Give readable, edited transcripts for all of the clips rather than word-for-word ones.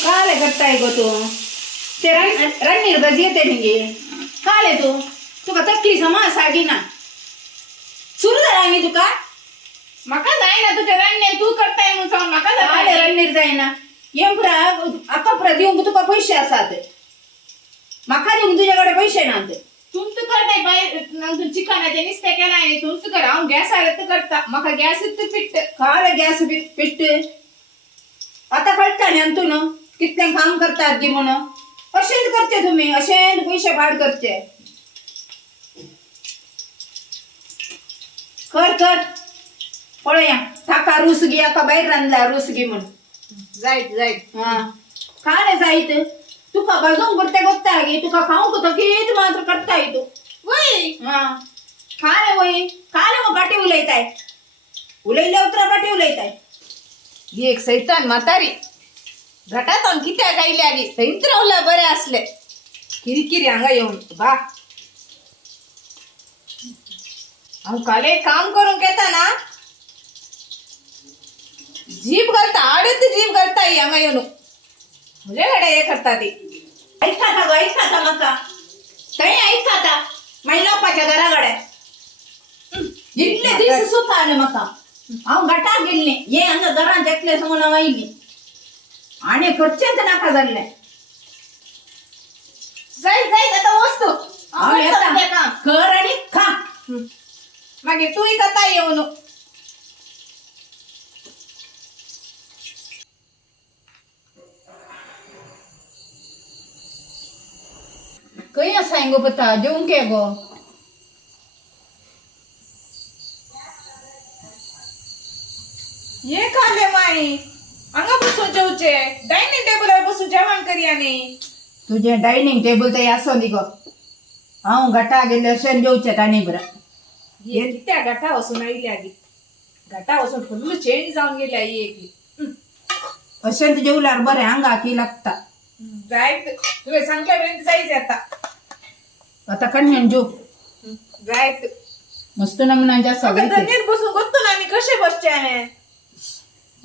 काले करताय गो तू ते रणनीर बजी येते निगे काले तुका तकली समा सागी ना सुरू झाला मी तुका मका जाय ना तुझ्या रणने तू करताय म्हणून सांग मका काले रणनीर जायना येमपुरा आकापुरा देऊन तुका पैसे असतात माका देऊन तुझ्याकडे पैसे ना तुमचं करताय बाय चिकनाचे निस्ते केलाय आणि तुमचं करा गॅस आलं तर करता मका गॅस पिट्ट काले गॅस पिट्ट आता कळता नाही तू ना कितले काम करतात गी म्हणून असेच करते तुम्ही असेच पैसे भाड करते कर कर पळया ठाका रुसगी का बाहेर रांधला रुसगी म्हणून जायत जायत हा काय जायत तुका बाजून करते गोत्ता गे तुका खाऊ कुठं किती मात्र करता येतो वय हा काय वय काय मग पाठी उलयताय उलयल्या उतरा पाठी उलयताय ही एक सैतान म्हातारी घटात कित्या गायली आली सैत्रवल्या बरे असले किरकिरी अंगा येऊन बा काले काम करून घेता ना जीप घालता आडत जीप घालता अंगा येऊन म्हणजे गड्या हे करता ती ऐका मका काही ऐका महिलापाच्या घराकडे इतले दिवस सुख आले मका हांव गटा गेल्ले ये हांगा घरांत एकले समोर वायली आणि खर्चेच नाका जाल्ले जाय जाय आता वस्तू कर आणि खा मागे तू कथा येऊन काही असा गो पता जेवून के गो ये खाले माई अंगा बसून जेवचे डायनिंग टेबलवर बसून जेवण करी आणि तुझे डायनिंग टेबल तर असो नी गो हांव गटा गेले अशें जेवचे ताणी बरं ये त्या गटा वसून आयली आगी गटा वसून फुल्ल चेंज जाऊन गेली आई एक अशें जेवल्यार बरें हांगा की लागता जायत तुवें सांगल्यापर्यंत जायच आता आता कन्यान जेव जायत मस्त नमुन्याच्या सगळे नीट बसून गोत्तो ना आम्ही कसे बसचे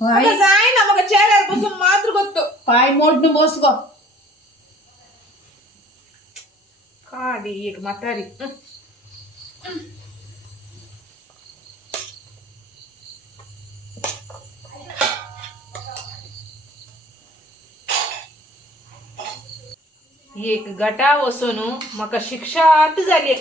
जाय ना मग चेहऱ्यावर बसून मात्र गोत्तो पाय मोडून बस गो काडी एक म्हातारी एक गटा वसून म्हाका शिक्षा आत जाली